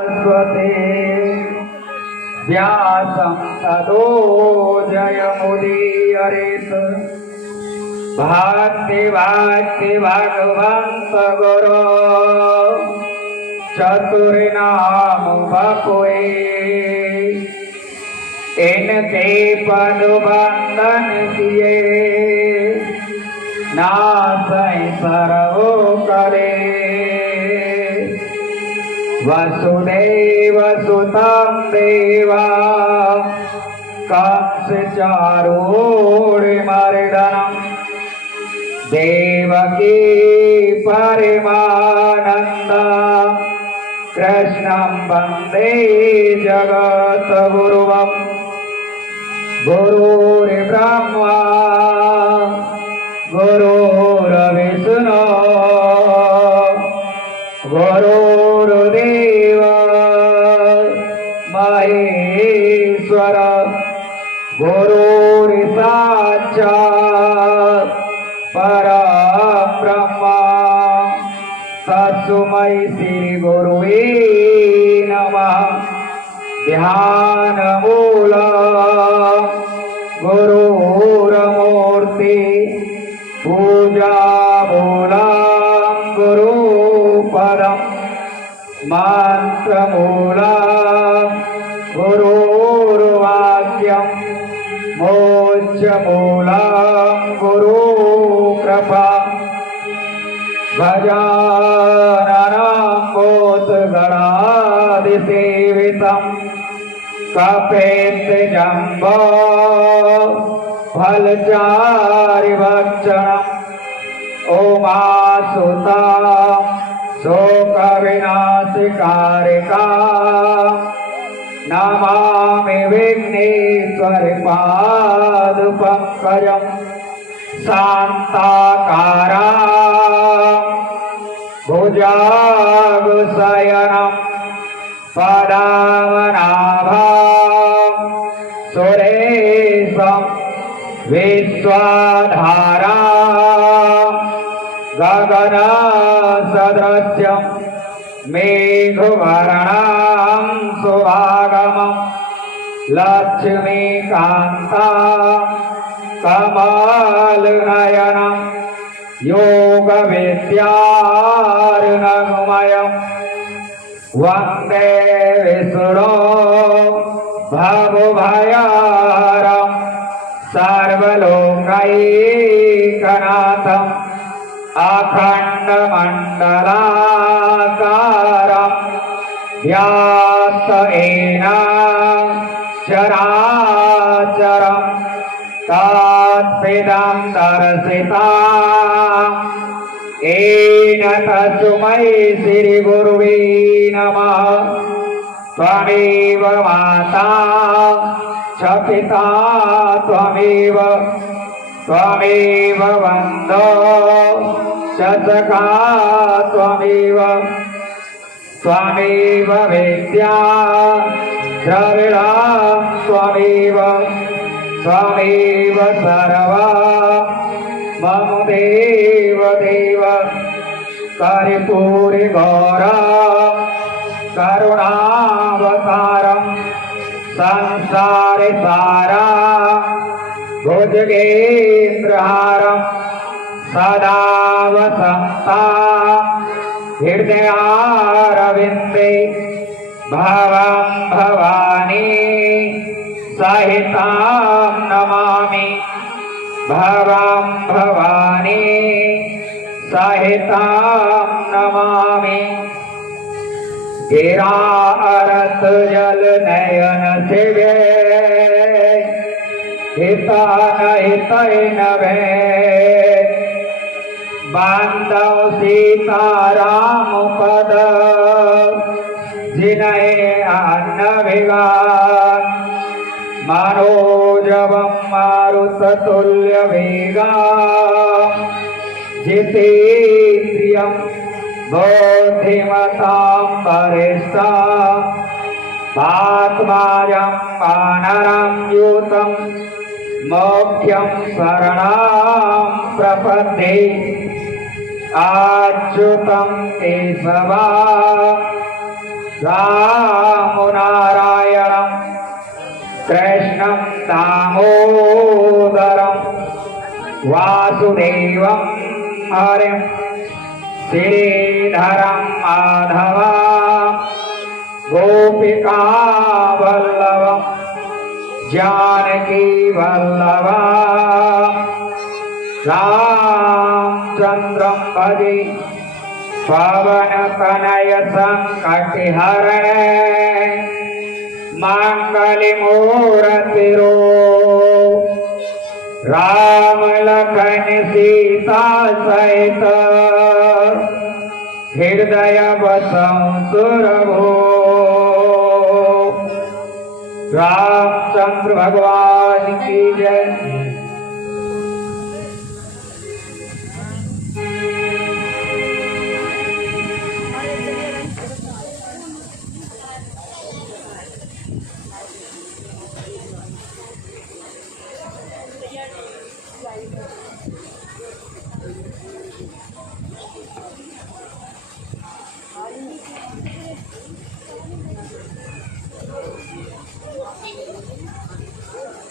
स्वते व्यासं ततो जयमुदीरयेत्। भक्ति भक्ति भगवन्त गुरो चतुर्नाम बपुए। इनके पद बंदन किए नासै सर्वो करे। वसुदेव सुतं देवा कंस चारूढमर्दनम्। देवकी परमानन्द कृष्णं वन्दे जगद्गुरुम्। गुरुर्ब्रह्मा गुरुर्विष्णु गुरुर्देव महेश्वर। गुरुर्साक्षात् परब्रह्म तस्मै श्री गुरुवे नमः। ध्यानमूलं गुरुर्मूर्ति पूजामूलं गुरुपदम्। मंत्रमूलं गुरुर्वाक्यं मोक्षमूलं गुरुकृपा। गजाननं भूतगणादिसेवितं कपित्थजम्बो फलचारिभक्षणम्। उमासुतं शोकविनाशकारिका नमामि विघ्नेश्वर पादपङ्कजम्। शान्ताकारं भुजगशयनं पद्मनाभं सुरेशं विश्वधारं गगनसदृशं मेघवर्णं सुभागमं। लक्ष्मीकान्तं कमलनयनं योगविद्यार्णवमयं। वन्दे विष्णुं भवभयहरं सर्वलोकैकनाथम्। अखण्डमण्डलाकारं व्याप्तेन चराचरं तत्पदं दर्शितं येन तस्मै श्रीगुरुवे नमः। त्वमेव माता च पिता त्वमेव त्वमेव बन्धो च सखा त्वमेव त्वमेव विद्या द्रविणं त्वमेव त्वमेव सर्वं मम देव देव। कर्पूरगौरं करुणावतारं संसारसारं भुजगेन्द्रहारं सदा वसन्तं हृदयारविन्दे। भवं भवानी सहितं नमामि भवं भवानी सहितं नमामि। गिरारत जल नयन शिवे हितान हितैन भेद। बांधव सीताराम पद जिनय अन्न विगान। मनोजवं मारुततुल्य वेगं जितेन्द्रियं बुद्धिमतां वरिष्ठं। आत्मायं वानरं यूतं मोक्षं शरणं प्रपद्ये। अच्युतं केशवा रामो नारायणं कृष्णं दामोदरं वासुदेवं हरिं श्रीधरं माधवं गोपिका वल्लभं जानकी वल्लभं रामचन्द्रं भजे पवन तनय संकटहरण मंगल मूर्ति राम लखन सीता सहित हृदय बसं सुरभो रामचंद्र भगवान की जय।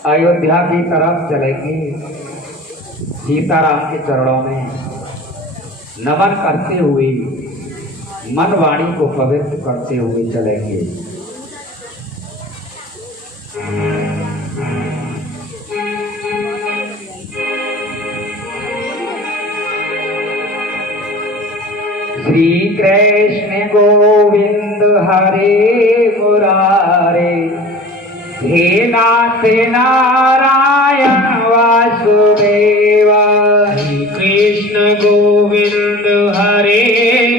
अयोध्या की तरफ चलेंगे, सीताराम के चरणों में नमन करते हुए मन वाणी को पवित्र करते हुए चलेंगे। श्री कृष्ण गोविंद हरे मुरारे हे नाथ नारायण वासुदेव। श्री कृष्ण गोविंद हरे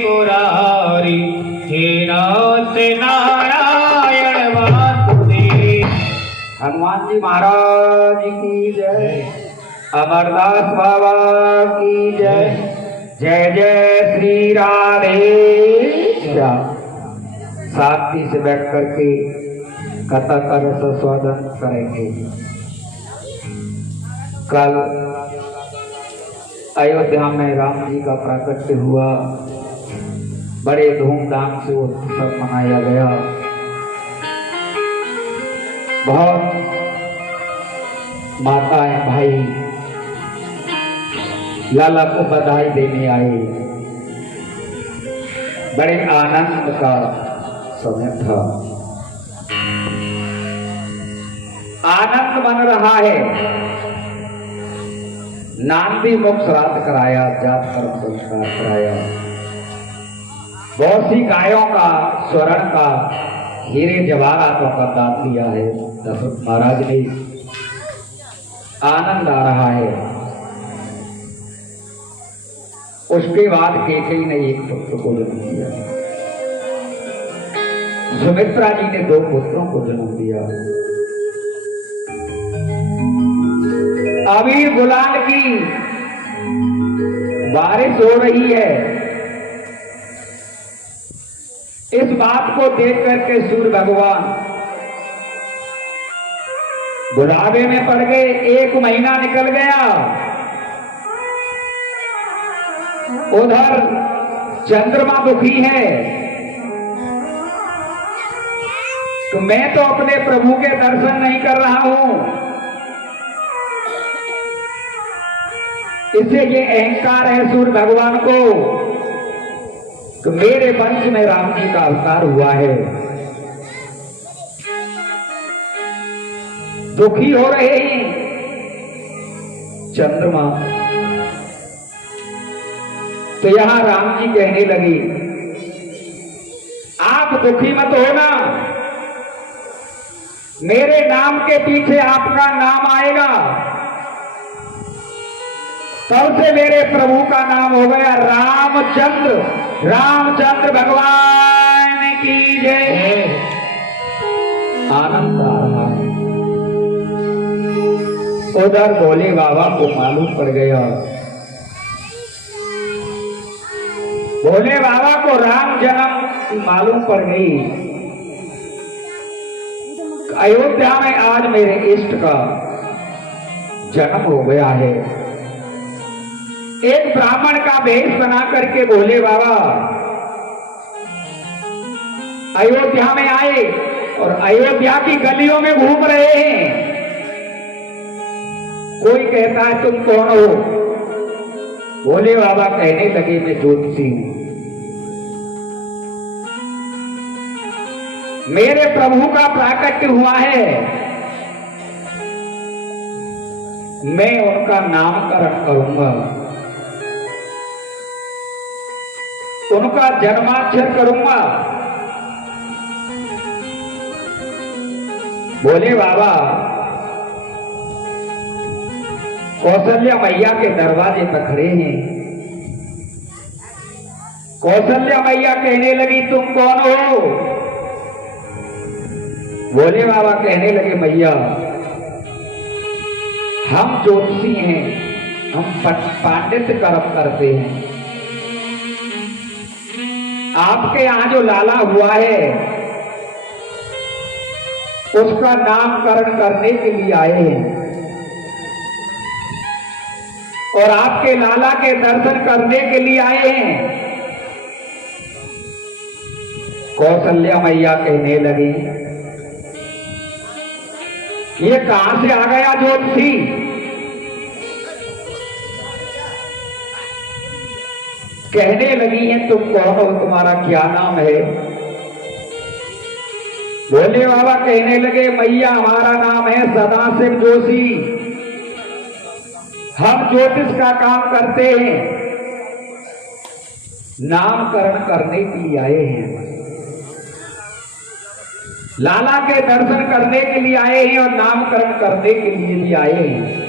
मुरारी हे नाथ नारायण वासुदेव। हनुमान जी महाराज की जय, अमरदास बाबा की जय। जय जय श्री राधे श्याम। शांति से बैठ करके कथा का रसस्वादन करेंगे। कल अयोध्या में राम जी का प्राकट्य हुआ, बड़े धूमधाम से उत्सव मनाया गया। बहुत माताएं भाई लाला को बधाई देने आए। बड़े आनंद का समय था, आनंद बन रहा है। नांदी मुख श्राद्ध कराया, जात कर्म संस्कार कराया, बहुत सी गायों का स्वर्ण का हीरे जवाहरातों का दान दिया है दशरथ महाराज ने। आनंद आ रहा है। उसके बाद कैकेयी ने एक पुत्र को जन्म दिया, सुमित्रा जी ने 2 पुत्रों को जन्म दिया। अबीर गुलाल की बारिश हो रही है। इस बात को देख करके सूर्य भगवान बुढ़ावे में पड़ गए। 1 महीना निकल गया। उधर चंद्रमा दुखी है, तो मैं तो अपने प्रभु के दर्शन नहीं कर रहा हूं। इससे ये अहंकार है सूर्य भगवान को कि मेरे वंश में राम जी का अवतार हुआ है। दुखी हो रहे हैं चंद्रमा। तो यहां राम जी कहने लगे, आप दुखी मत होना, मेरे नाम के पीछे आपका नाम आएगा। तब से मेरे प्रभु का नाम हो गया रामचंद्र। रामचंद्र भगवान की जय। आनंद आ रहा है। उधर भोले बाबा को मालूम पड़ गया, भोले बाबा को राम जन्म की मालूम पड़ गई। अयोध्या में आज मेरे इष्ट का जन्म हो गया है। एक ब्राह्मण का वेश बना करके भोले बाबा अयोध्या में आए और अयोध्या की गलियों में घूम रहे हैं। कोई कहता है तुम कौन हो? भोले बाबा कहने लगे मैं ज्योतिषी हूं। मेरे प्रभु का प्राकट्य हुआ है, मैं उनका नामकरण करूंगा, उनका जन्माक्षर करूंगा। बोले बाबा कौशल्या मैया के दरवाजे पर खड़े हैं। कौशल्या मैया कहने लगी तुम कौन हो? बोले बाबा कहने लगे मैया हम ज्योतिषी हैं, हम पांडित्य कर्म करते हैं। आपके यहां जो लाला हुआ है उसका नामकरण करने के लिए आए हैं और आपके लाला के दर्शन करने के लिए आए हैं। कौशल्या मैया कहने लगी ये कहां से आ गया ज्योतिषी? कहने लगी है तुम कौन हो, तुम्हारा क्या नाम है? भोले बाबा कहने लगे मैया हमारा नाम है सदाशिव जोशी, हम ज्योतिष का काम करते हैं, नामकरण करने के लिए आए हैं, लाला के दर्शन करने के लिए आए हैं और नामकरण करने के लिए भी आए हैं।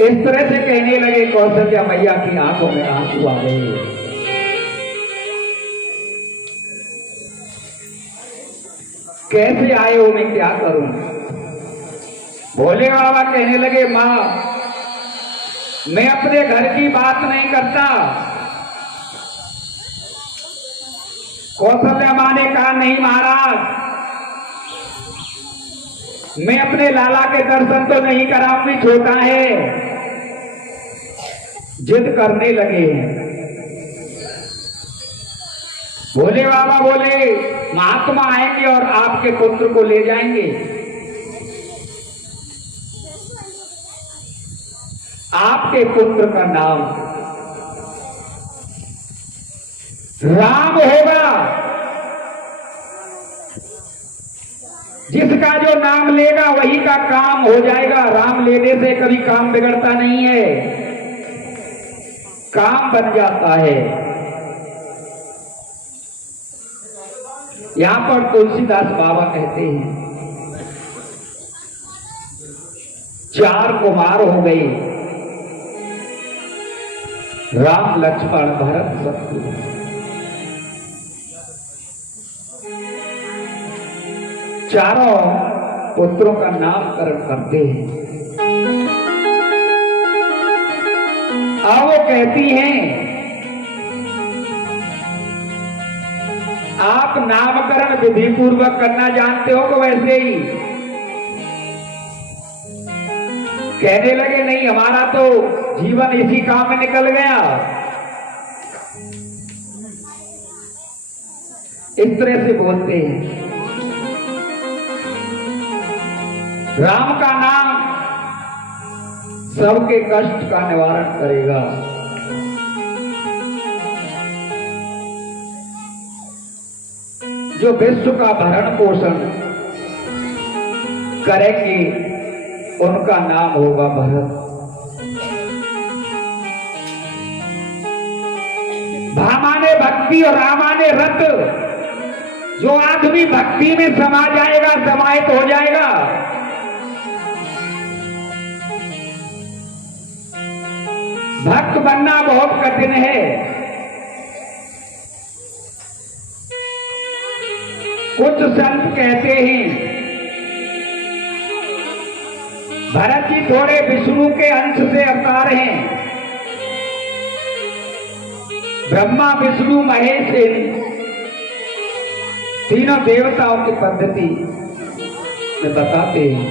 इस तरह से कहने लगे कौशल्या मैया की आंखों में आंसू आ गए। कैसे आए हो, मैं क्या करूं? भोले बाबा कहने लगे मां मैं अपने घर की बात नहीं करता। कौशल्या मां ने कहा नहीं महाराज, मैं अपने लाला के दर्शन तो नहीं कराऊंगी, छोटा है। जिद करने लगे हैं। भोले बाबा बोले महात्मा आएंगे और आपके पुत्र को ले जाएंगे। आपके पुत्र का नाम राम होगा। जिसका जो नाम लेगा वही का काम हो जाएगा। राम लेने से कभी काम बिगड़ता नहीं है, काम बन जाता है। यहां पर तुलसीदास बाबा कहते हैं 4 कुमार हो गए, राम लक्ष्मण भरत शत्रु। चारों पुत्रों का नामकरण करते हैं। अब वो कहती हैं आप नामकरण विधि पूर्वक करना जानते हो कि वैसे ही? कहने लगे नहीं, हमारा तो जीवन इसी काम में निकल गया। इस तरह से बोलते हैं। राम का नाम सबके कष्ट का निवारण करेगा। जो विश्व का भरण पोषण करेंगे उनका नाम होगा भरत। भामाने भक्ति और रामाने रत। जो आदमी भक्ति में समा जाएगा, समाहित हो जाएगा, भक्त बनना बहुत कठिन है। कुछ संत कहते हैं भरत जी थोड़े विष्णु के अंश से अवतार हैं। ब्रह्मा विष्णु महेश तीनों देवताओं की पद्धति में बताते हैं,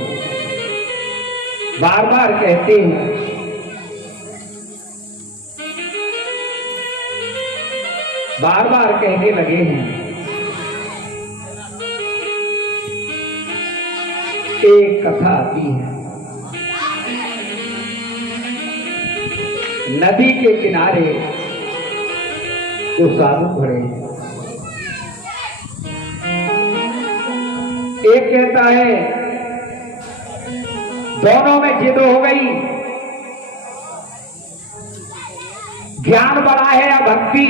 बार बार कहते हैं। बार बार कहने लगे हैं, एक कथा आती है, नदी के किनारे दो साधु खड़े हैं। एक कहता है दोनों में जिद हो गई, ज्ञान बड़ा है या भक्ति।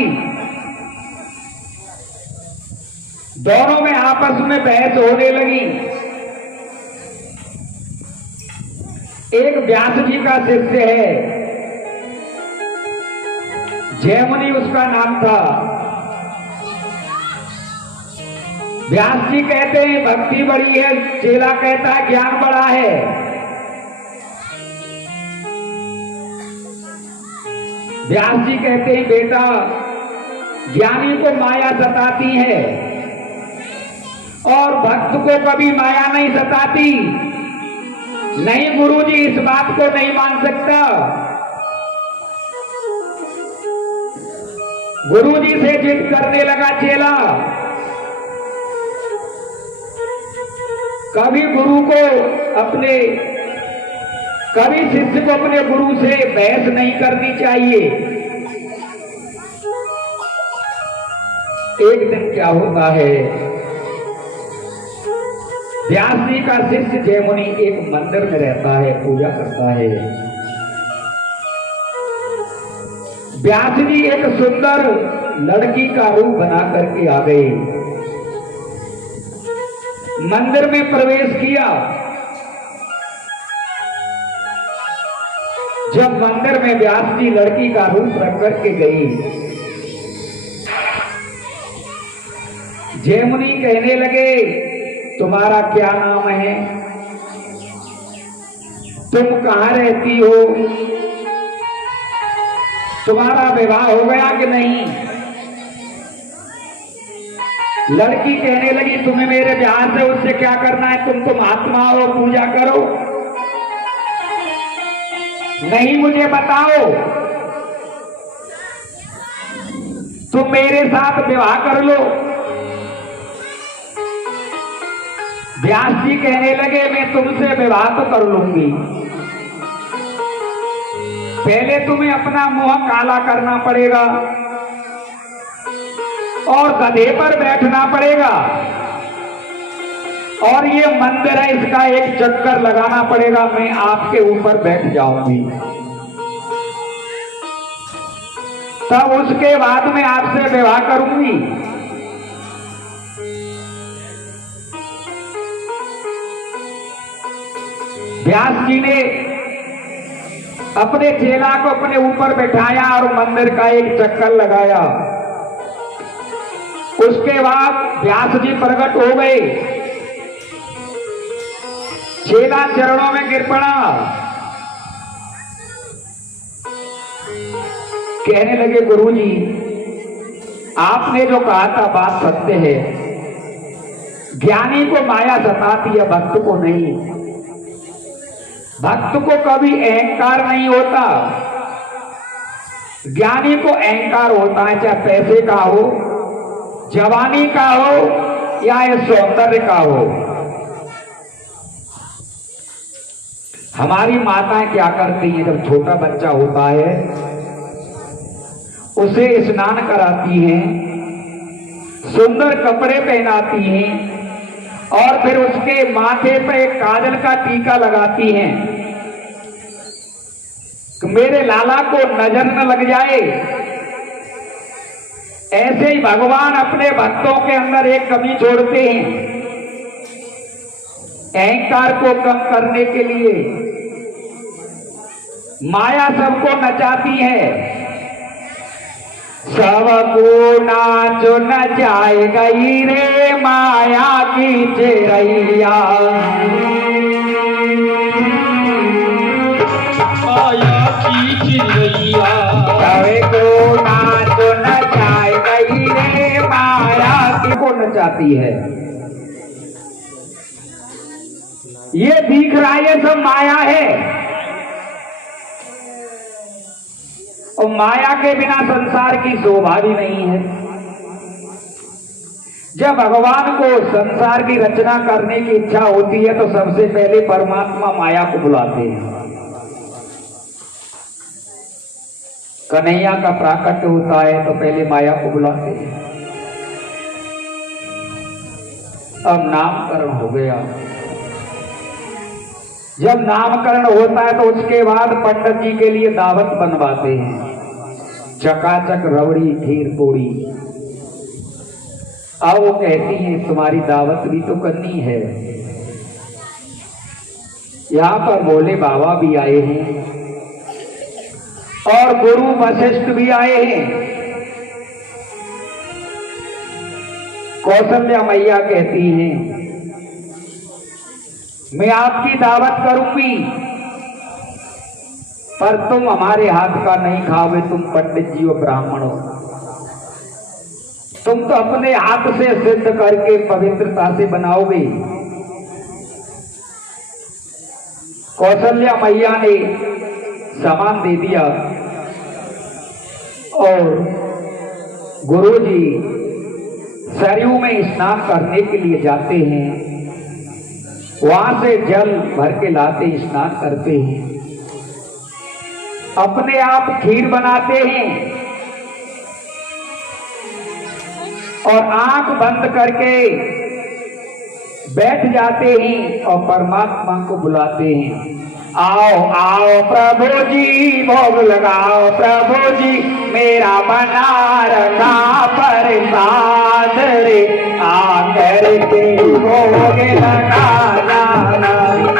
दोनों में आपस में बहस होने लगी। एक व्यास जी का शिष्य है, जयमुनि उसका नाम था। व्यास जी कहते हैं भक्ति बड़ी है, चेला कहता है ज्ञान बड़ा है। व्यास जी कहते हैं बेटा, ज्ञानी को माया सताती है और भक्त को कभी माया नहीं सताती। नहीं गुरुजी, इस बात को नहीं मान सकता। गुरुजी से जिद करने लगा चेला। कभी गुरु को अपने, कभी शिष्य को अपने गुरु से बहस नहीं करनी चाहिए। एक दिन क्या होता है, व्यास जी का शिष्य जयमुनि एक मंदिर में रहता है, पूजा करता है। व्यास जी एक सुंदर लड़की का रूप बना करके आ गए, मंदिर में प्रवेश किया। जब मंदिर में व्यास जी लड़की का रूप रख करके गई, जयमुनि कहने लगे तुम्हारा क्या नाम है, तुम कहां रहती हो, तुम्हारा विवाह हो गया कि नहीं। लड़की कहने लगी तुम्हें मेरे ब्याह से उससे क्या करना है, तुम आत्मा हो, पूजा करो। नहीं, मुझे बताओ, तुम मेरे साथ विवाह कर लो। व्यास जी कहने लगे मैं तुमसे विवाह तो कर लूंगी, पहले तुम्हें अपना मुंह काला करना पड़ेगा और गधे पर बैठना पड़ेगा और ये मंदिर है, इसका एक चक्कर लगाना पड़ेगा, मैं आपके ऊपर बैठ जाऊंगी। तब उसके बाद में आपसे विवाह करूंगी। व्यास जी ने अपने चेला को अपने ऊपर बैठाया और मंदिर का एक चक्कर लगाया। उसके बाद व्यास जी प्रकट हो गए, चेला चरणों में गिर पड़ा, कहने लगे गुरुजी, आपने जो कहा था बात सत्य है, ज्ञानी को माया सताती है, भक्त को नहीं। भक्त को कभी अहंकार नहीं होता, ज्ञानी को अहंकार होता है, चाहे पैसे का हो, जवानी का हो या सौंदर्य का हो। हमारी माताएं क्या करती हैं, जब छोटा बच्चा होता है उसे स्नान कराती हैं, सुंदर कपड़े पहनाती हैं और फिर उसके माथे पे काजल का टीका लगाती हैं कि मेरे लाला को नजर न लग जाए। ऐसे ही भगवान अपने भक्तों के अंदर एक कमी छोड़ते हैं, अहंकार को कम करने के लिए। माया सबको नचाती है, सबको नाचो नचाए गई रे माया की चिरैया, माया की चिरैया, सबको नाचो नचाए गई रे माया की। को नचाती है, ये दिख रहा है ये सब माया है और माया के बिना संसार की शोभा भी नहीं है। जब भगवान को संसार की रचना करने की इच्छा होती है तो सबसे पहले परमात्मा माया को बुलाते हैं। कन्हैया का प्राकट्य होता है तो पहले माया को बुलाते हैं। अब नामकरण हो गया। जब नामकरण होता है तो उसके बाद पंडित जी के लिए दावत बनवाते हैं, चकाचक रबड़ी खीर पूड़ी। अब वो कहती हैं तुम्हारी दावत भी तो करनी है। यहाँ पर भोले बाबा भी आए हैं और गुरु वशिष्ठ भी आए हैं। कौशल्या मैया कहती हैं मैं आपकी दावत करूंगी पर तुम हमारे हाथ का नहीं खाओगे, तुम पंडित जी हो, ब्राह्मण हो, तुम तो अपने हाथ से सिद्ध करके पवित्रता से बनाओगे। कौशल्या मैया ने सामान दे दिया और गुरुजी सरयू में स्नान करने के लिए जाते हैं। वहां से जल भर के लाते, स्नान करते हैं, अपने आप खीर बनाते हैं और आंख बंद करके बैठ जाते हैं और परमात्मा को बुलाते हैं। आओ आओ प्रभु जी भोग लगाओ, प्रभु जी मेरा बना रखा प्रसाद रे, आकर के भोग लगा लाना।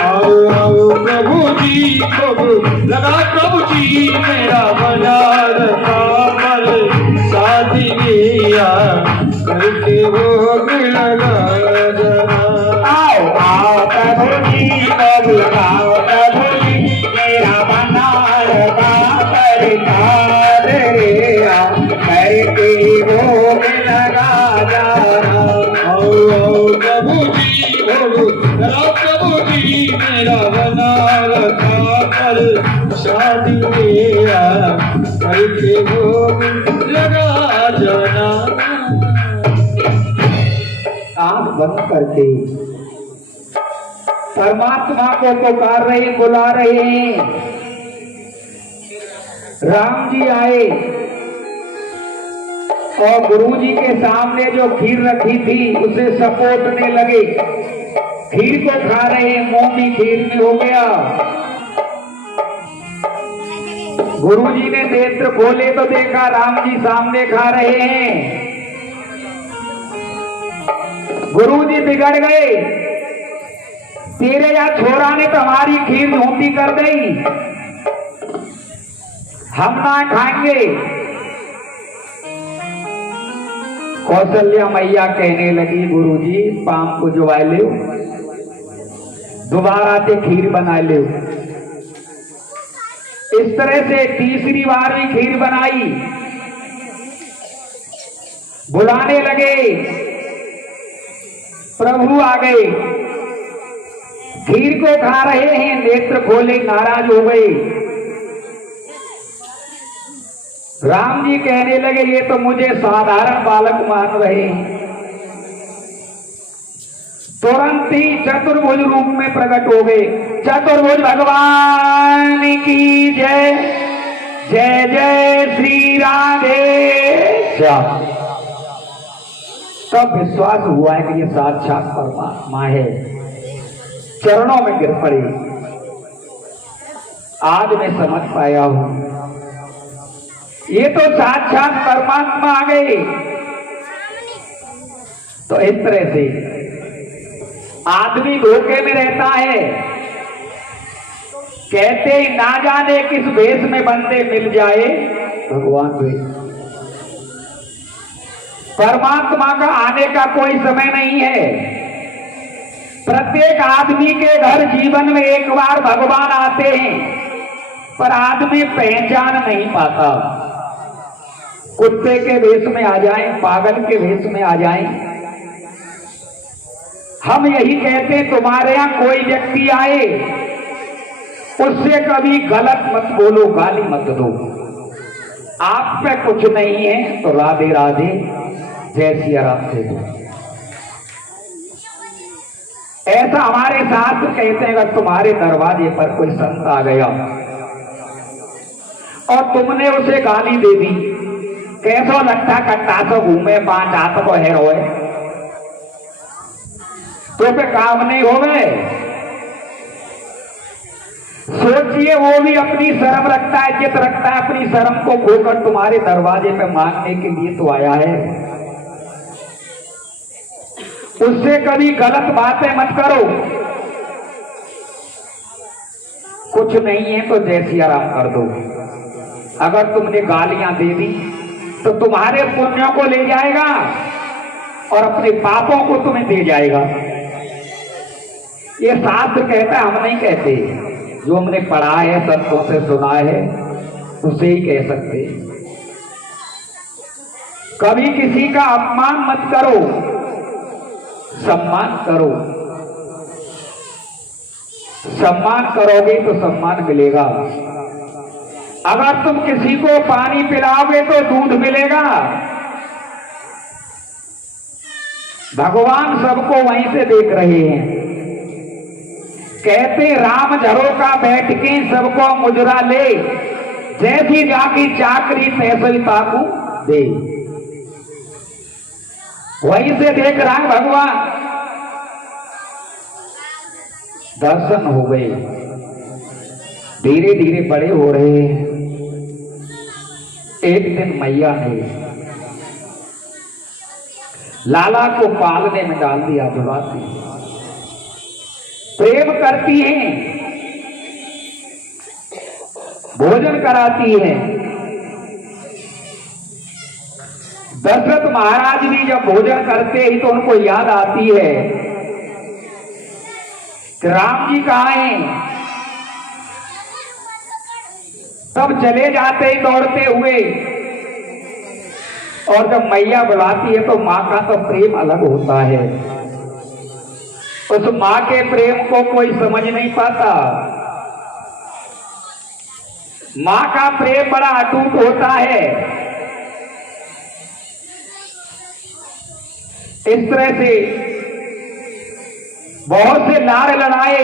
आओ आओ प्रभु जी भोग लगा, प्रभु जी मेरा बना रखा प्रसाद दिया, करके भोग लगा जरा। आओ आओ प्रभु जी भोग लगाओ, प्रभु जी मेरा बना रखा प्रसाद रे, करके भोग लगा जाना। आओ आओ प्रभु जी भोग लगा, प्रभु जी मेरा बना रखा प्रसाद दिया, करके भोग लगा जाना। आंख बंद करके परमात्मा को पुकार रहे, बुला रहे हैं। राम जी आए और गुरु जी के सामने जो खीर रखी थी उसे सपोटने लगे। खीर को खा रहे हैं, मुंह की खीर में हो गया। गुरु जी ने नेत्र खोले तो देखा राम जी सामने खा रहे हैं। गुरु जी बिगड़ गए, तेरे या छोरा ने तो हमारी खीर झूठी कर दी, हम ना खाएंगे। कौशल्या मैया कहने लगी गुरु जी पाम को जुआ ले, दोबारा से खीर बना ले। इस तरह से तीसरी बार भी खीर बनाई। बुलाने लगे, प्रभु आ गए, खीर को खा रहे हैं, नेत्र खोले, नाराज हो गए। राम जी कहने लगे ये तो मुझे साधारण बालक मान रहे हैं। तुरंत ही चतुर्भुज रूप में प्रकट हो गए। चतुर्भुज भगवान की जय, जय जय श्री राधे। तब विश्वास हुआ है कि ये साक्षात परमात्मा है। चरणों में गिर पड़े। आज मैं समझ पाया हूं ये तो साक्षात परमात्मा आ गए। तो इस तरह से आदमी धोखे में रहता है, कहते ही ना जाने किस भेष में बंदे मिल जाए भगवान वे। परमात्मा का आने का कोई समय नहीं है। प्रत्येक आदमी के घर जीवन में एक बार भगवान आते हैं, पर आदमी पहचान नहीं पाता। कुत्ते के वेश में आ जाएं, पागल के वेश में आ जाएं। हम यही कहते तुम्हारे यहां कोई व्यक्ति आए उससे कभी गलत मत बोलो, गाली मत दो। आप पे कुछ नहीं है तो राधे राधे, जय सिया राम से दो। ऐसा हमारे शास्त्र कहते हैं, अगर तुम्हारे दरवाजे पर कोई संत आ गया और तुमने उसे गाली दे दी, कैसो लट्ठा कट्टा सो घूमे 5 हाथ को है रोए, तो पे काम नहीं हो गए। सोचिए, वो भी अपनी शर्म रखता है, इज्जत रखता है, अपनी शर्म को खोकर तुम्हारे दरवाजे पे मांगने के लिए तो आया है। उससे कभी गलत बातें मत करो। कुछ नहीं है तो जैसी आराम कर दो। अगर तुमने गालियां दे दी तो तुम्हारे पुण्यों को ले जाएगा और अपने पापों को तुम्हें दे जाएगा। ये शास्त्र कहता है, हम नहीं कहते। जो हमने पढ़ा है, संतों से सुना है, उसे ही कह सकते। कभी किसी का अपमान मत करो, सम्मान करो। सम्मान करोगे तो सम्मान मिलेगा। अगर तुम किसी को पानी पिलाओगे तो दूध मिलेगा। भगवान सबको वहीं से देख रहे हैं। कहते राम झरोका बैठ के सबको मुजरा ले, जैसी जाकी चाकरी तैसी ताकू दे। वहीं से देख रहा है भगवान। दर्शन हो गए, धीरे धीरे बड़े हो रहे हैं। एक दिन मैया ने लाला को पालने में डाल दिया, दुलाती, प्रेम करती हैं, भोजन कराती है। दशरथ महाराज भी जब भोजन करते ही तो उनको याद आती है कि राम जी कहाँ हैं। तब चले जाते ही दौड़ते हुए, और जब मैया बुलाती है तो माँ का तो प्रेम अलग होता है। उस माँ के प्रेम को कोई समझ नहीं पाता। माँ का प्रेम बड़ा अटूट होता है। इस तरह से बहुत से लाड़ लड़ाए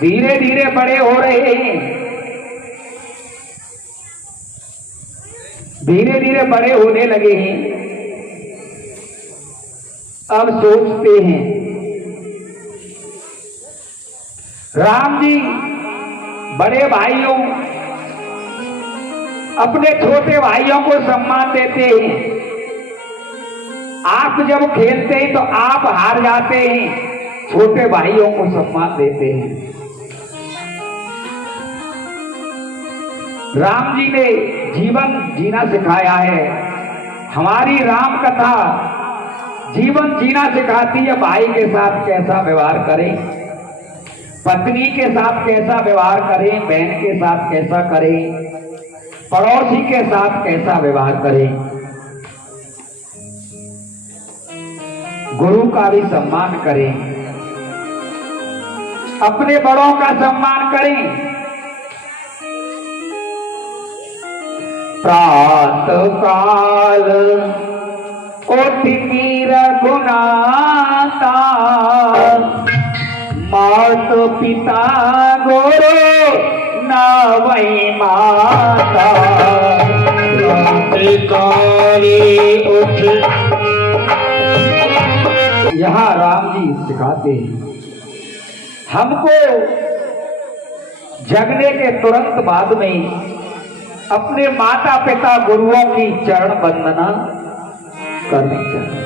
धीरे धीरे बड़े हो रहे हैं। धीरे धीरे बड़े होने लगे हैं। अब सोचते हैं, राम जी बड़े भाइयों, अपने छोटे भाइयों को सम्मान देते हैं। आप जब खेलते हैं तो आप हार जाते हैं, छोटे भाइयों को सम्मान देते हैं। राम जी ने जीवन जीना सिखाया है। हमारी राम कथा जीवन जीना सिखाती है। भाई के साथ कैसा व्यवहार करें, पत्नी के साथ कैसा व्यवहार करें, बहन के साथ कैसा करें, पड़ोसी के साथ कैसा व्यवहार करें। गुरु का भी सम्मान करें, अपने बड़ों का सम्मान करें। प्रातः काल उठ रघुनाथा, मात पिता गोरो नवई माता। प्रातः काल उठ, यहाँ राम जी सिखाते हैं हमको जगने के तुरंत बाद में अपने माता पिता गुरुओं की चरण वंदना करनी चाहिए।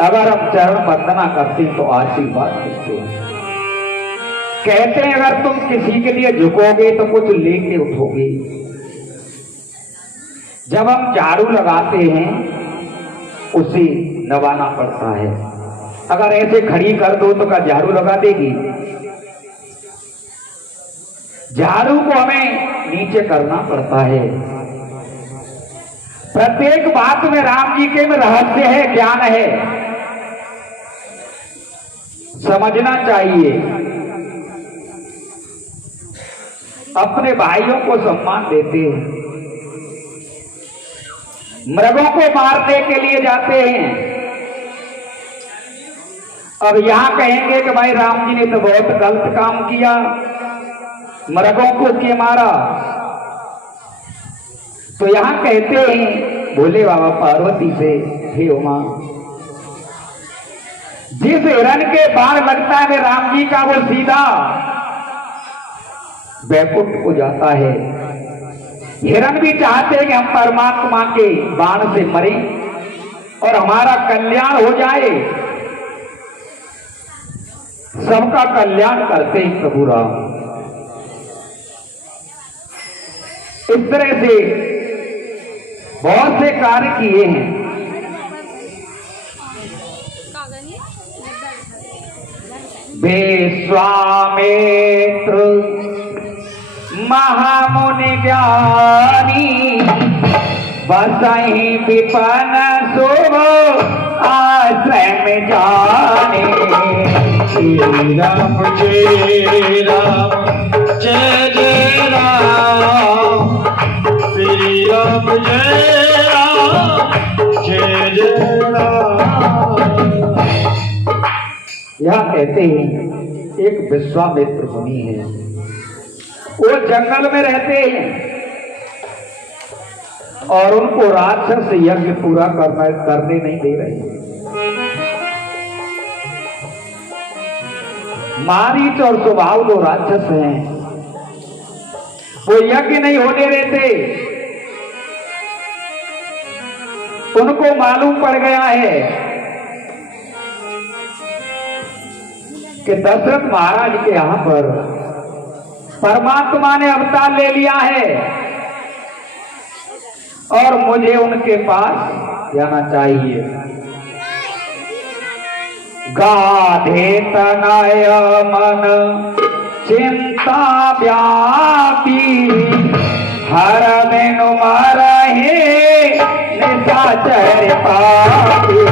अगर हम चरण वंदना करते तो आशीर्वाद मिलते हैं। कहते हैं अगर तुम किसी के लिए झुकोगे तो कुछ लेके उठोगे। जब हम झाड़ू लगाते हैं उसे दबाना पड़ता है। अगर ऐसे खड़ी कर दो तो क्या झाड़ू लगा देगी? झाड़ू को हमें नीचे करना पड़ता है। प्रत्येक बात में राम जी के में रहस्य है, ज्ञान है, समझना चाहिए। अपने भाइयों को सम्मान देते हैं, मृगों को मारने के लिए जाते हैं, अब यहाँ कहेंगे कि भाई राम जी ने तो बहुत गलत काम किया, मृगों को के मारा। तो यहाँ कहते हैं बोले बाबा पार्वती से, हे उमा, जिस हिरण के बाण लगता है राम जी का वो सीधा वैकुंठ को जाता है। हिरण भी चाहते हैं कि हम परमात्मा के बाण से मरें और हमारा कल्याण हो जाए। सबका कल्याण करते हैं प्रभु राम। इस तरह से बहुत से कार्य किए हैं। विश्वामित्र महामुनि ज्ञानी बसहि विपन शुभ आश्रय में जाने। श्री राम जय राम जय जय राम, श्री राम जय राम जय जय राम। यह कहते हैं एक विश्वामित्र मुनि है, वो जंगल में रहते हैं और उनको राक्षस यज्ञ पूरा करने नहीं दे रहे। मारीच और स्वभाव दो राक्षस हैं, वो यज्ञ नहीं होने देते। उनको मालूम पड़ गया है कि दशरथ महाराज के यहां पर परमात्मा ने अवतार ले लिया है और मुझे उनके पास जाना चाहिए। गाधे तनय मन चिंता व्यापी, हर दिन मरहे निशाचर पापी।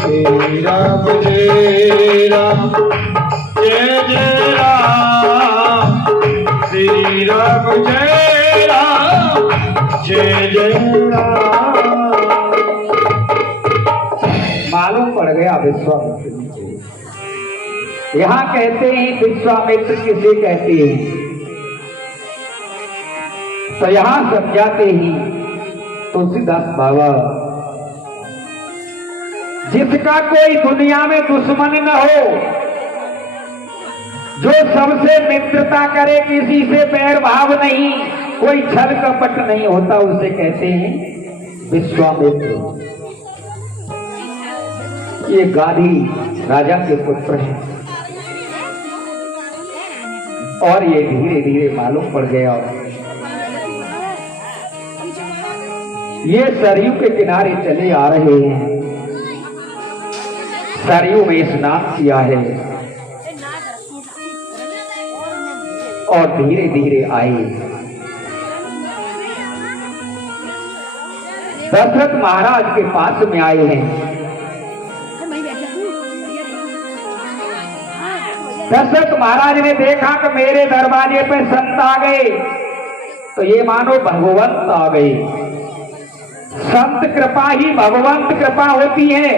श्री राम जय राम जय जय राम, श्री राम जय राम जय जय राम। मालूम पड़ गया विश्वामित्र को। यहाँ कहते हैं विश्वामित्र किसे कहते हैं, तो यहाँ समझाते ही तुलसीदास बाबा, जिसका कोई दुनिया में दुश्मन न हो, जो सबसे मित्रता करे, किसी से बैर भाव नहीं, कोई छल कपट नहीं होता, उसे कहते हैं विश्वामित्र। ये गाधी राजा के पुत्र हैं और ये धीरे धीरे मालूम पड़ गया। ये सरयू के किनारे चले आ रहे हैं, सरयू में स्नान किया है और धीरे धीरे आए। दशरथ महाराज के पास में आए हैं। दशरथ महाराज ने देखा कि मेरे दरवाजे पे संत आ गए, तो ये मानो भगवंत आ गए। संत कृपा ही भगवंत कृपा होती है।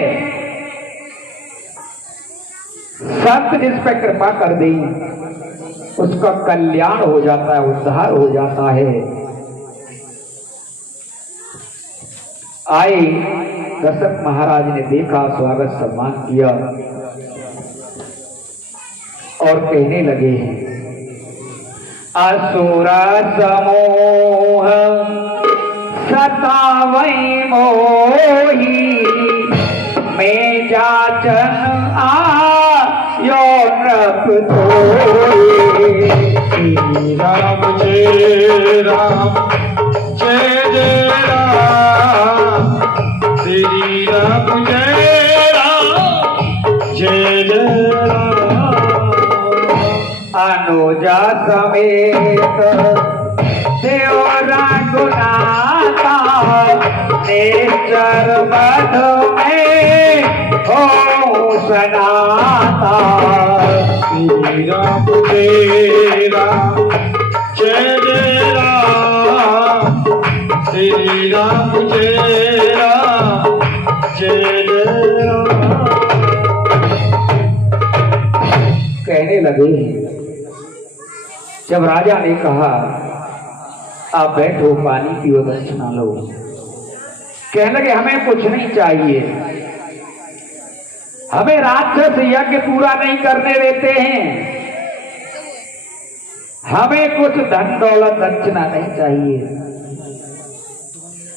संत जिस पे कृपा कर दे उसका कल्याण हो जाता है, उद्धार हो जाता है। आए दशरथ महाराज ने देखा, स्वागत सम्मान किया और कहने लगे, असुर समूह सतावई मोही, मैं जाचन आयो नृप तोई। श्री राम जय राम जय जय राम, श्री राम जय राम जय जय राम। अनुजा समेत देव रघुनाथा, नेचर मध में हो सनाता। श्री राम जय राम जय जय राम, श्री राम जय राम जय जय राम। कहने लगे, जब राजा ने कहा आप बैठो, पानी पियो, दक्षिणा लो, कहने लगे हमें कुछ नहीं चाहिए, हमें राक्षस यज्ञ पूरा नहीं करने देते हैं, हमें कुछ धन दौलत दक्षिणा नहीं चाहिए,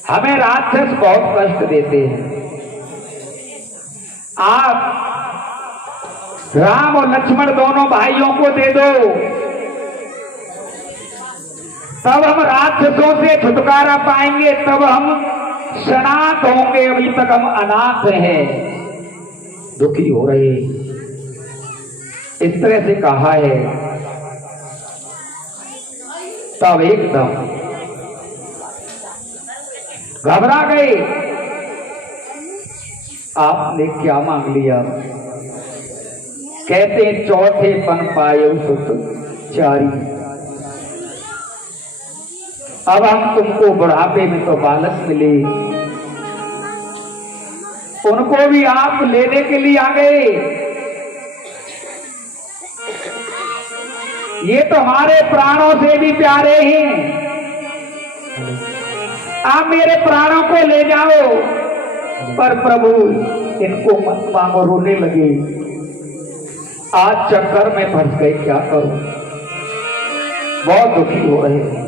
हमें राक्षस बहुत कष्ट देते हैं, आप राम और लक्ष्मण दोनों भाइयों को दे दो, तब हम राक्षसों से छुटकारा पाएंगे, तब हम सनाथ होंगे, अभी तक हम अनाथ हैं, दुखी हो रहे। इस तरह से कहा है। तब एकदम घबरा गए, आपने क्या मांग लिया? कहते चौथे पन पाए सुत चारी, अब हम तुमको बुढ़ापे में तो बालक मिले, उनको भी आप लेने के लिए आ गए, ये तो हमारे प्राणों से भी प्यारे हैं, आप मेरे प्राणों को ले जाओ। पर प्रभु इनको मत मांगो, रोने लगे, आज चक्कर में फंस गए, क्या करूं, बहुत दुखी हो रहे हैं।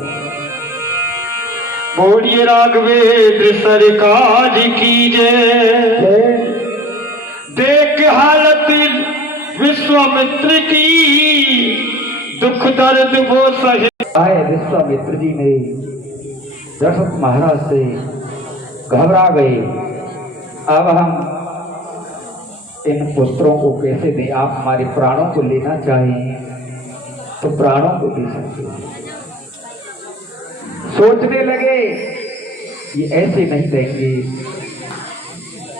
बोलिए राघवेंद्र सरकार की जय। देख हालत विश्वामित्र की, दुख दर्द वो सहे। विश्वामित्र जी ने दशरथ महाराज से घबरा गए, अब हम इन पुत्रों को कैसे दें? आप हमारे प्राणों को लेना चाहें तो प्राणों को दे सकते हैं। सोचने लगे ये ऐसे नहीं देंगे।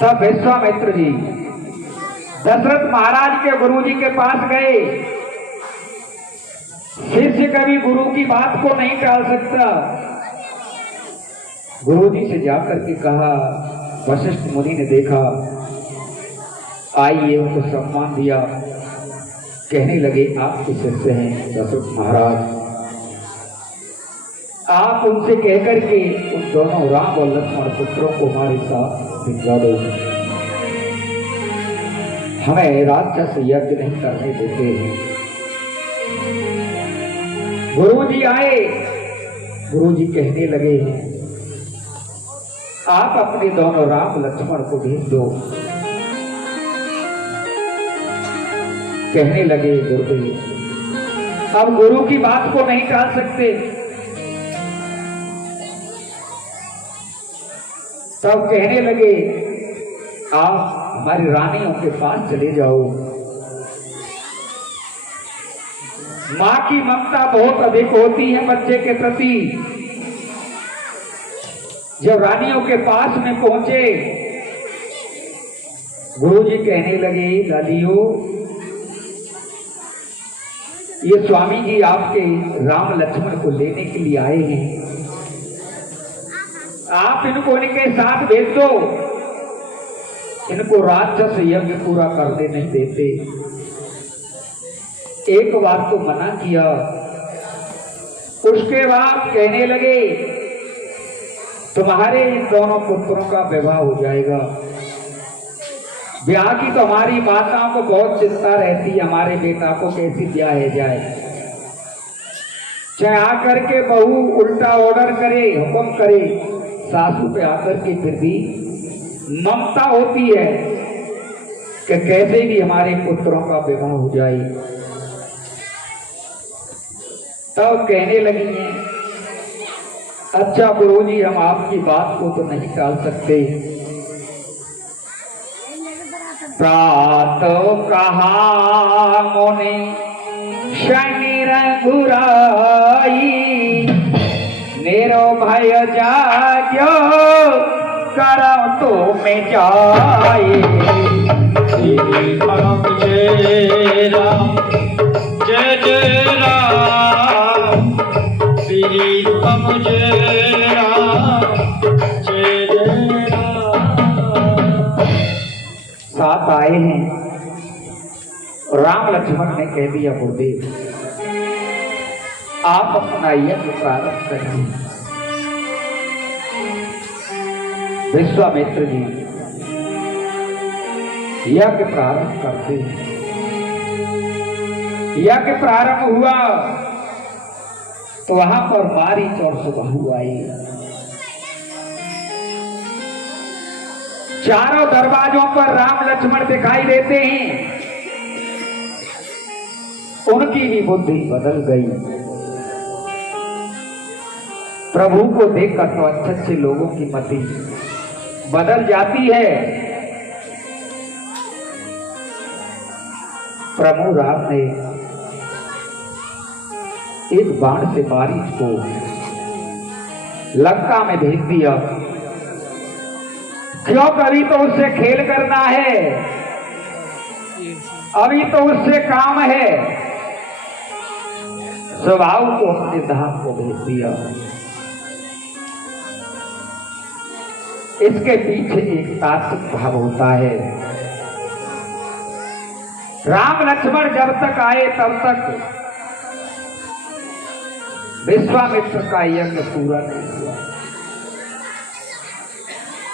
तब विश्वामित्र जी दशरथ महाराज के गुरु जी के पास गए। शिष्य कभी गुरु की बात को नहीं टाल सकता। गुरु जी से जाकर के कहा, वशिष्ठ मुनि ने देखा, आइए, उनको सम्मान दिया। कहने लगे आपके शिष्य हैं दशरथ महाराज, आप उनसे कहकर के उन दोनों राम और लक्ष्मण पुत्रों को हमारे साथ भिजवा दो, हमें राक्षस यज्ञ नहीं करने देते हैं। गुरु जी आए, गुरु जी कहने लगे आप अपने दोनों राम लक्ष्मण को भेज दो। कहने लगे गुरुदेव, अब गुरु की बात को नहीं टाल सकते। तब कहने लगे आप हमारी रानियों के पास चले जाओ। मां की ममता बहुत अधिक होती है बच्चे के प्रति। जब रानियों के पास में पहुंचे, गुरुजी कहने लगे लालियो, ये स्वामी जी आपके राम लक्ष्मण को लेने के लिए आए हैं, आप इनको इनके साथ भेज दो। इनको राक्षस यज्ञ पूरा करने नहीं देते। एक बार तो मना किया, उसके बाद कहने लगे तुम्हारे इन दोनों पुत्रों का विवाह हो जाएगा। ब्याह की तो हमारी माताओं को बहुत चिंता रहती है, हमारे बेटा को कैसे ब्याह जाए। चाहे आकर के बहू उल्टा ऑर्डर करे, हुक्म करे, सासू पे आकर के फिर भी ममता होती है कि कैसे भी हमारे पुत्रों का विवाह हो जाए। तब कहने लगी हैं, अच्छा गुरुजी, हम आपकी बात को तो नहीं टाल सकते। प्रातः कहा मुनि शनि रघुराई, निरभय जाग्यो करम तो में जाए। श्री राम जय राम, जय जय राम। श्री राम जय राम, जय जय राम। साथ आए हैं, राम लक्ष्मण ने कह दिया गुरुदेव आप अपना यज्ञ प्रारंभ करिए। विश्वामित्र जी यज्ञ प्रारंभ करते, यज्ञ प्रारंभ हुआ तो वहां पर मारीच और सुबाहु आई। चारों दरवाजों पर राम लक्ष्मण दिखाई देते हैं। उनकी भी बुद्धि बदल गई। प्रभु को देखकर तो अच्छे लोगों की मति बदल जाती है। प्रभु राम ने एक बाण से मारीच को लंका में भेज दिया। क्यों? अभी तो उससे खेल करना है, अभी तो उससे काम है। स्वभाव को अपने धाम को भेज दिया। इसके पीछे एक तात्विक भाव होता है। राम लक्ष्मण जब तक आए तब तक विश्वामित्र का यज्ञ पूरा नहीं हुआ।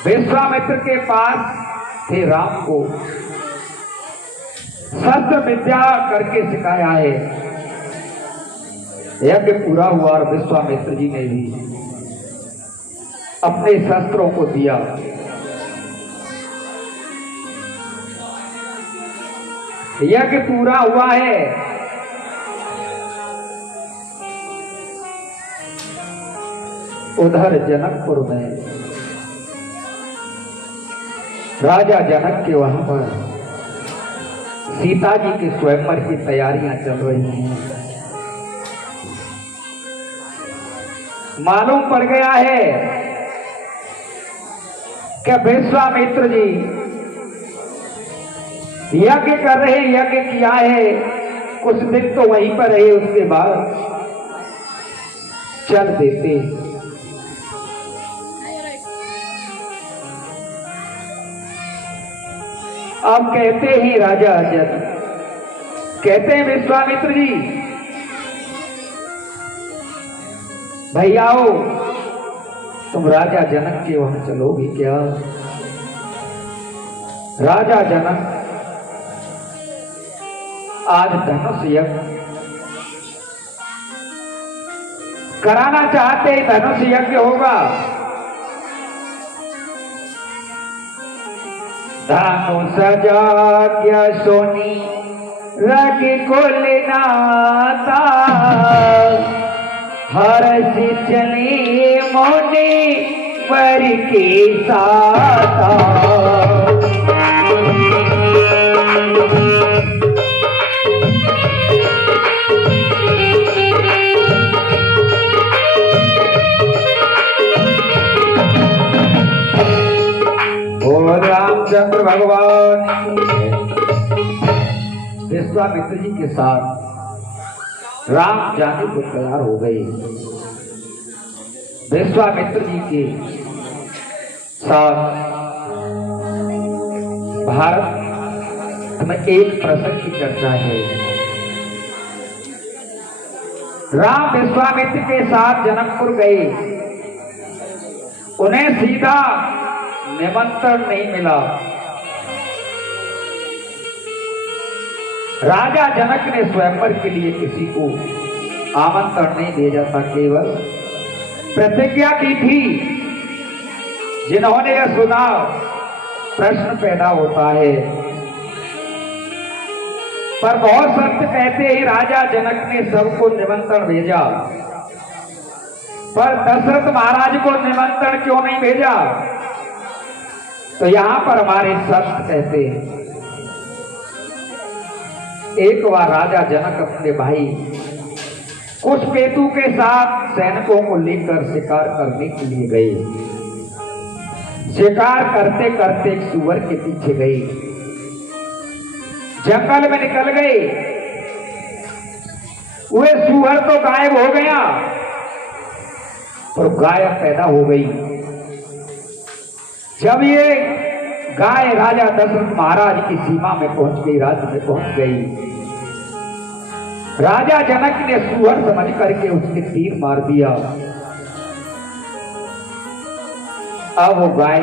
विश्वामित्र के पास थे राम को शस्त्र विद्या करके सिखाया है। यज्ञ पूरा हुआ और विश्वामित्र जी ने भी अपने शस्त्रों को दिया। यज्ञ पूरा हुआ है। उधर जनकपुर में राजा जनक के वहां पर सीता जी के स्वयंवर की तैयारियां चल रही हैं। मालूम पड़ गया है कि विश्वामित्र जी यज्ञ कर रहे, यज्ञ किया है, कुछ दिन तो वहीं पर रहे, उसके बाद चल देते। अब कहते हैं राजा जनक, कहते हैं विश्वामित्र जी भैयाओ तुम राजा जनक के वहां चलोगे क्या? राजा जनक आज धनुष यज्ञ कराना चाहते, धनुष यज्ञ होगा। धनुष जाग्या सोनी रग कुल नाता, हर्ष चले मोने वर के साता। रामचंद्र भगवान विश्वामित्र जी के साथ राम जाने को तैयार हो गए। विश्वामित्र जी के साथ भारत में एक प्रसंग की चर्चा है। राम विश्वामित्र के साथ जनकपुर गए, उन्हें सीधा निमंत्रण नहीं मिला। राजा जनक ने स्वयंवर के लिए किसी को आमंत्रण नहीं भेजा था, केवल प्रतिज्ञा की थी। जिन्होंने यह सुना प्रश्न पैदा होता है, पर बहुत सत्य कहते ही राजा जनक ने सबको निमंत्रण भेजा, पर दशरथ महाराज को निमंत्रण क्यों नहीं भेजा? तो यहां पर हमारे संत कहते हैं, एक बार राजा जनक अपने भाई कुशकेतु के साथ सैनिकों को लेकर शिकार करने के लिए गए। शिकार करते करते एक सूअर के पीछे गए, जंगल में निकल गए। वह सूअर तो गायब हो गया, पर गाय पैदा हो गई। जब ये गाय राजा दशरथ महाराज की सीमा में पहुंच गई, राज्य में पहुंच गई। राजा जनक ने सुअर समझ करके उसके तीर मार दिया। अब वो गाय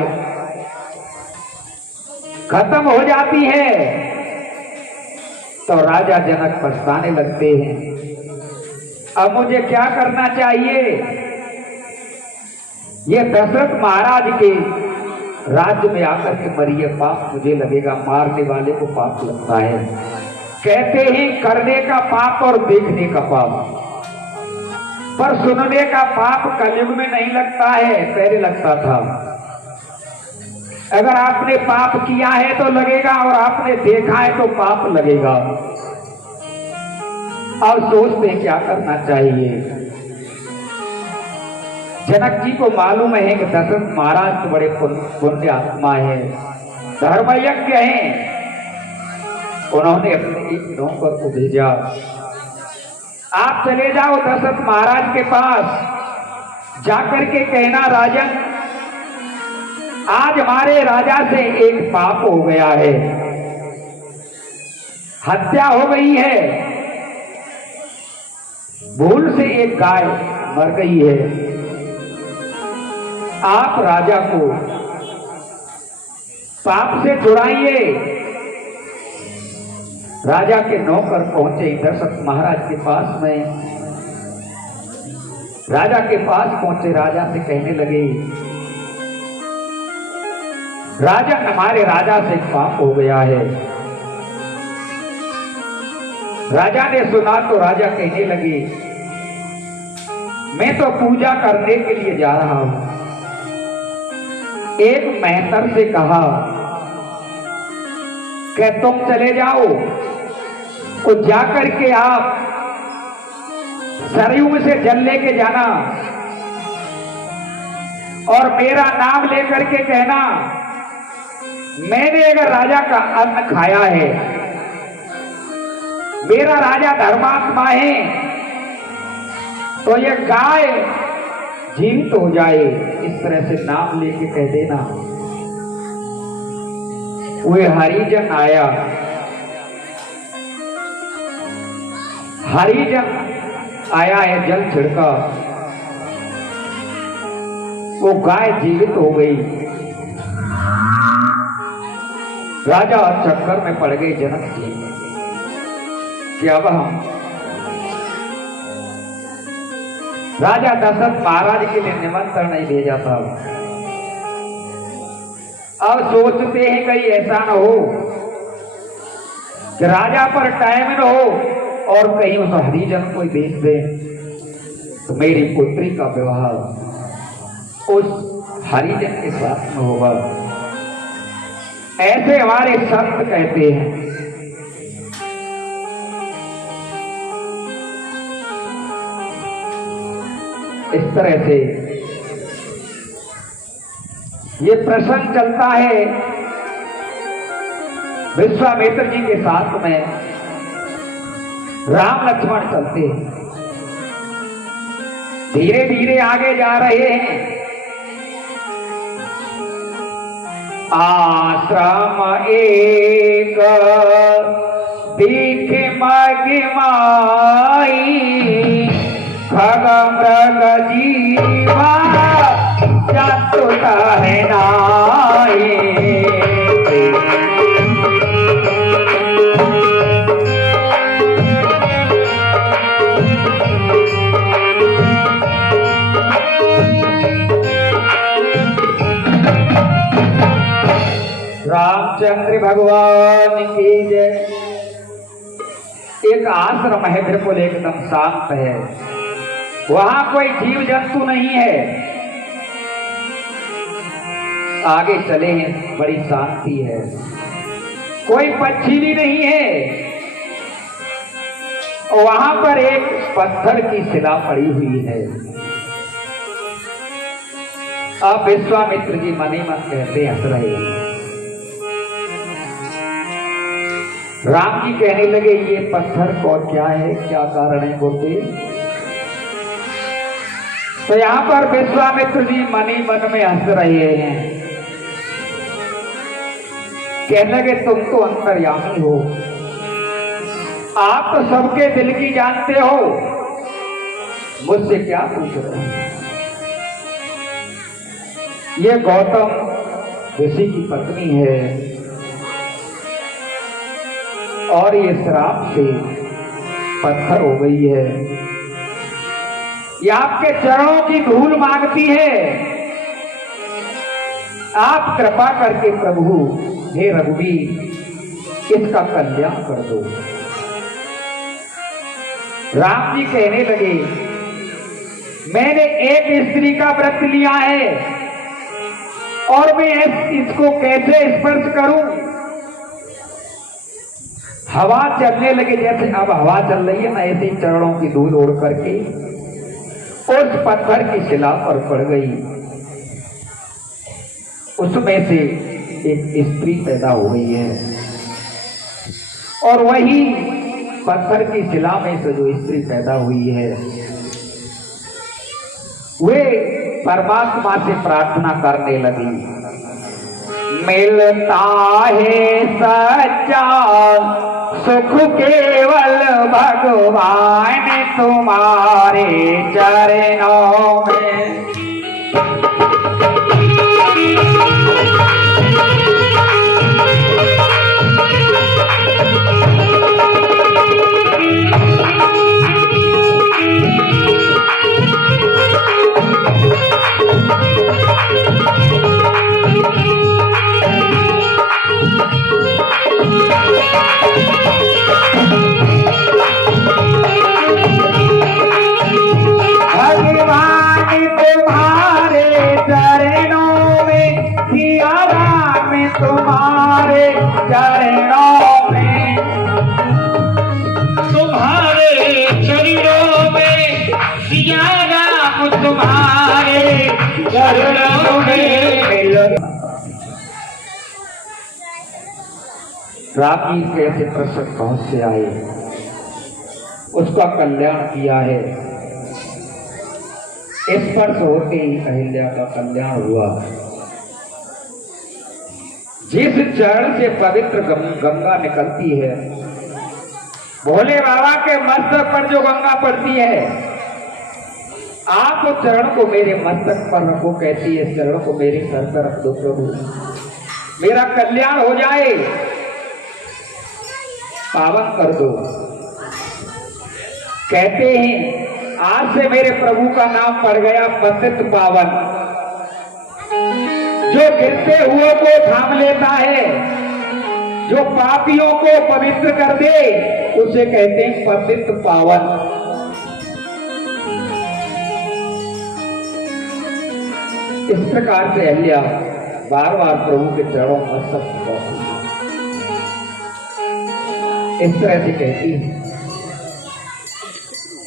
खत्म हो जाती है तो राजा जनक पछताने लगते हैं, अब मुझे क्या करना चाहिए। ये दशरथ महाराज के राज्य में आकर के मरिए, पाप मुझे लगेगा, मारने वाले को पाप लगता है। कहते हैं करने का पाप और देखने का पाप, पर सुनने का पाप कलयुग में नहीं लगता है, पहले लगता था। अगर आपने पाप किया है तो लगेगा और आपने देखा है तो पाप लगेगा। अब सोचते हैं क्या करना चाहिए। जनक जी को मालूम है कि दशरथ महाराज तो बड़े पुण्य आत्मा है, धर्मयज्ञ हैं। उन्होंने अपने एक नौकर को भेजा, आप चले जाओ दशरथ महाराज के पास, जाकर के कहना राजन आज हमारे राजा से एक पाप हो गया है, हत्या हो गई है, भूल से एक गाय मर गई है। आप राजा को पाप से छुड़ाइए। राजा के नौकर पहुंचे दशरथ महाराज के पास में, राजा के पास पहुंचे, राजा से कहने लगे राजा हमारे राजा से पाप हो गया है। राजा ने सुना तो राजा कहने लगे मैं तो पूजा करने के लिए जा रहा हूं। एक मेहतर से कहा कि तुम चले जाओ, तो जाकर के आप सरयू से जल लेके जाना और मेरा नाम लेकर के कहना मैंने अगर राजा का अन्न खाया है, मेरा राजा धर्मात्मा है, तो ये गाय जीवित हो जाए। इस तरह से नाम लेके कह देना। वो हरिजन आया, हरिजन आया है, जल छिड़का, वो गाय जीवित हो गई। राजा चक्कर में पड़ गए जनक जी कि अब हम राजा दशरथ महाराज के लिए निमंत्रण नहीं भेजा था। अब सोचते हैं कहीं ऐसा न हो कि राजा पर टाइम न हो और कहीं उस हरिजन को भेज दे तो मेरी पुत्री का विवाह उस हरिजन के साथ में होगा। ऐसे हमारे संत कहते हैं। इस तरह से ये प्रसंग चलता है विश्वामित्र जी के साथ में। राम लक्ष्मण चलते हैं, धीरे धीरे आगे जा रहे हैं। आश्रम एक दीख मगिमाई, खग मृग जीवा जंतु है नाई। रामचंद्र भगवान की जय। एक आश्रम है, बिल्कुल एकदम शांत है, वहां कोई जीव जंतु नहीं है। आगे चले हैं, बड़ी शांति है, कोई पक्षी भी नहीं है। वहां पर एक पत्थर की शिला पड़ी हुई है। अब विश्वामित्र जी मन ही मन कहते हंस रहे हैं। राम जी कहने लगे ये पत्थर को क्या है, क्या कारण है बोलते। तो यहां पर विश्वामित्र जी मन ही मन में हंस रहे हैं। कहने लगे तुम तो अंतर्यामी हो, आप तो सबके दिल की जानते हो, मुझसे क्या पूछ रहे हो? ये गौतम ऋषि की पत्नी है और ये श्राप से पत्थर हो गई है, ये आपके चरणों की धूल मांगती है, आप कृपा करके प्रभु हे रघुवीर इसका कल्याण कर दो। राम जी कहने लगे मैंने एक स्त्री का व्रत लिया है और मैं इसको कैसे स्पर्श करूं? हवा चलने लगे, जैसे अब हवा चल रही है ना, ऐसे ही चरणों की धूल उड़ करके उस पत्थर की शिला पर पड़ गई, उसमें से एक स्त्री पैदा हो गई है और वही पत्थर की शिला में से जो स्त्री पैदा हुई है वे परमात्मा से प्रार्थना करने लगी, मिलता है सच्चा सुख केवल भगवान तुम्हारे चरणों में। तुम्हारे चरणों में, तुम्हारे चरणों में सिया राम तुम्हारे चरणों में। राम जी कैसे प्रसन्न पहुंच से आए, उसका कल्याण किया है, स्पर्श होते ही अहिल्या का कल्याण हुआ। जिस चरण से पवित्र गंगा निकलती है, भोले बाबा के मस्तक पर जो गंगा पड़ती है, आप उस चरण को मेरे मस्तक पर रखो, कहती है चरण को मेरे सर पर रख दो प्रभु, मेरा कल्याण हो जाए, पावन कर दो। कहते हैं आज से मेरे प्रभु का नाम पड़ गया पतित पावन। जो गिरते हुए को थाम लेता है, जो पापियों को पवित्र कर दे, उसे कहते हैं पतित पावन। इस प्रकार से अहिल्या बार बार प्रभु के चरणों में सत्य पहुंची, इस तरह से कहती है।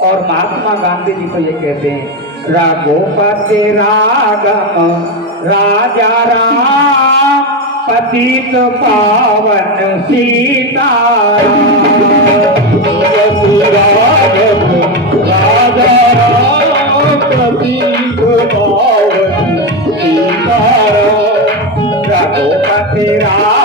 और महात्मा गांधी जी तो ये कहते हैं, रघुपति राघव राजा राम पतित पावन सीताराम, राजा राम पतित पावन सीताराम, रघुपति राम